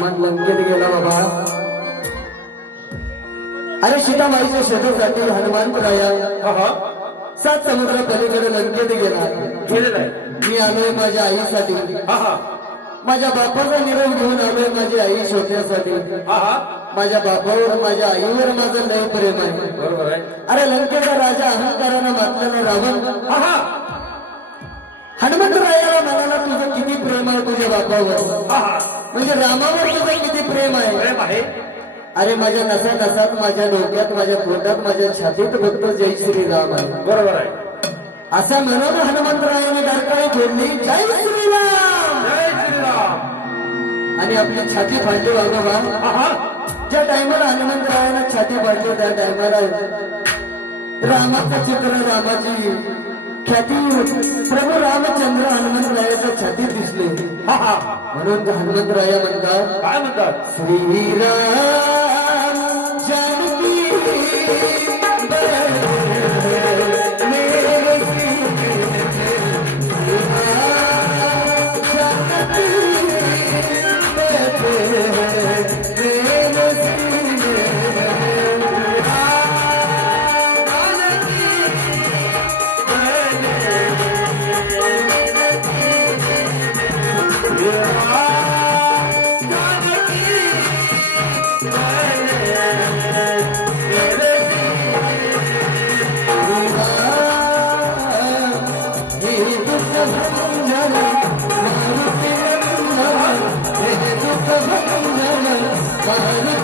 सामान लंकेत गेला बाबा. अरे सीताबाईच्या शेतासाठी हनुमानराया सात समुद्र पलीकडे लंकेत गेला. मी आलोय माझ्या आईसाठी. माझ्या बापाचा निरोप घेऊन आलोय माझी आई शोधण्यासाठी. माझ्या बापावर माझ्या आईवर माझं लय प्रेम आहे. अरे लंकेचा राजा अहंकारानं मातलेला रावण. हा हा हनुमंतरायाला मनाला तुझं किती प्रेम आहे तुझ्या बापावर? म्हणजे रामावर तुझं किती प्रेम आहे? अरे माझ्या नसा नसात माझ्या डोक्यात माझ्या पोटात माझ्या छातीत फक्त जय श्रीराम आहे. बरोबर आहे. असं म्हणून हनुमंतरायाने डरकाळी फोडली जय श्रीराम! जय श्रीराम! आणि आपली छाती फाडली वागोबा ज्या टायमाला हनुमंतरायाला छाती फाडली त्या टायमाला रामाचं चित्र रामाची ख्याती प्रभू रामचंद्र छातीत दिसले. म्हणून हनुमंतराया म्हणतात काय म्हणतात? Shriram. Beni tutamam ben, bana